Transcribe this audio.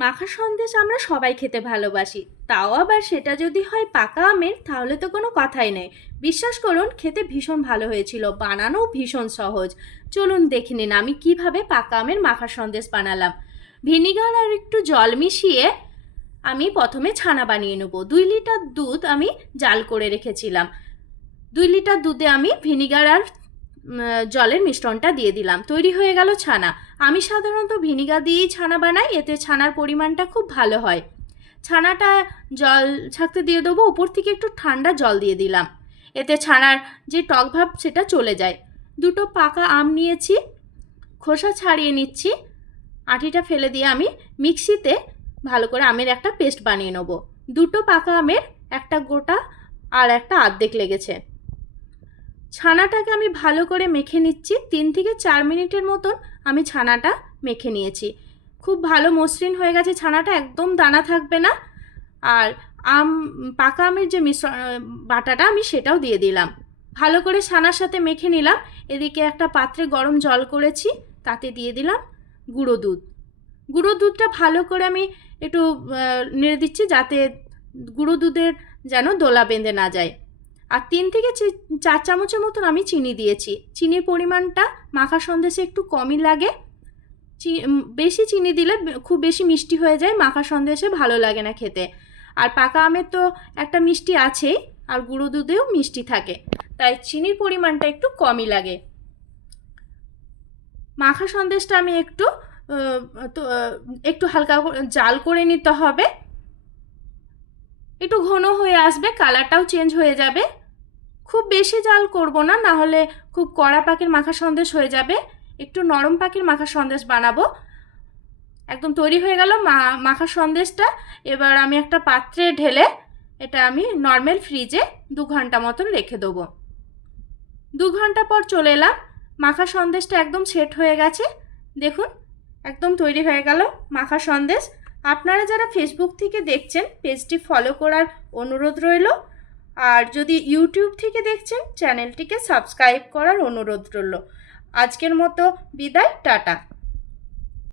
মাখা সন্দেশ আমরা সবাই খেতে ভালোবাসি, তাও আবার সেটা যদি হয় পাকা আমের তাহলে তো কোনো কথাই নেই। বিশ্বাস করুন, খেতে ভীষণ ভালো হয়েছিল, বানানোও ভীষণ সহজ। চলুন দেখে নিন আমি কিভাবে পাকা আমের মাখা সন্দেশ বানালাম। ভিনিগার আর একটু জল মিশিয়ে আমি প্রথমে ছানা বানিয়ে নেব। 2 লিটার দুধ আমি জাল করে রেখেছিলাম। 2 লিটার দুধে আমি ভিনিগার আর জলের মিশ্রণটা দিয়ে দিলাম, তৈরি হয়ে গেল ছানা। আমি সাধারণত ভিনিগার দিয়েই ছানা বানাই, এতে ছানার পরিমাণটা খুব ভালো হয়। ছানাটা জল ছাকতে দিয়ে দেবো, উপর থেকে একটু ঠান্ডা জল দিয়ে দিলাম, এতে ছানার যে টক ভাব সেটা চলে যায়। 2টো পাকা আম নিয়েছি, খোসা ছাড়িয়ে নিচ্ছি, আঁটিটা ফেলে দিয়ে আমি মিক্সিতে ভালো করে আমের একটা পেস্ট বানিয়ে নেব। 2টো পাকা আমের একটা গোটা আর একটা অর্ধেক লেগেছে। ছানাটাকে আমি ভালো করে মেখে নিচ্ছি, 3 থেকে 4 মিনিটের মতন আমি ছানাটা মেখে নিয়েছি। খুব ভালো মসৃণ হয়ে গেছে ছানাটা, একদম দানা থাকবে না। আর পাকা আমের যে মিশ্রণ বাটাটা আমি সেটাও দিয়ে দিলাম, ভালো করে ছানার সাথে মেখে নিলাম। এদিকে একটা পাত্রে গরম জল করেছি, তাতে দিয়ে দিলাম গুঁড়ো দুধ। গুঁড়ো দুধটা ভালো করে আমি একটু নেড়ে দিচ্ছি, যাতে গুঁড়ো দুধের যেন দোলা বেঁধে না যায়। আর 3 থেকে 4 চামচের মতন আমি চিনি দিয়েছি। চিনির পরিমাণটা মাখা সন্দেশে একটু কমই লাগে, বেশি চিনি দিলে খুব বেশি মিষ্টি হয়ে যায়, মাখা সন্দেশে ভালো লাগে না খেতে। আর পাকা আমের তো একটা মিষ্টি আছেই, আর গুঁড়ো দুধেও মিষ্টি থাকে, তাই চিনির পরিমাণটা একটু কমই লাগে। মাখা সন্দেশটা আমি একটু হালকা জাল করে নিতে হবে, একটু ঘন হয়ে আসবে, কালারটাও চেঞ্জ হয়ে যাবে। খুব বেশি জাল করব না, না হলে খুব কড়া পাকের মাখা সন্দেশ হয়ে যাবে। একটু নরম পাকের মাখা সন্দেশ বানাবো। একদম তৈরি হয়ে গেল মাখা সন্দেশটা। এবার আমি একটা পাত্রে ঢেলে এটা আমি নর্মাল ফ্রিজে 2 ঘন্টা মতন রেখে দেবো। 2 ঘন্টা পর চলে এলাম, মাখা সন্দেশটা একদম সেট হয়ে গেছে। দেখুন, একদম তৈরি হয়ে গেল মাখা সন্দেশ। আপনারা যারা ফেসবুক থেকে দেখছেন, পেজটি ফলো করার অনুরোধ রইল। আর যদি ইউটিউব থেকে দেখছেন, চ্যানেলটিকে সাবস্ক্রাইব করার অনুরোধ রইল। আজকের মতো বিদায়, টাটা।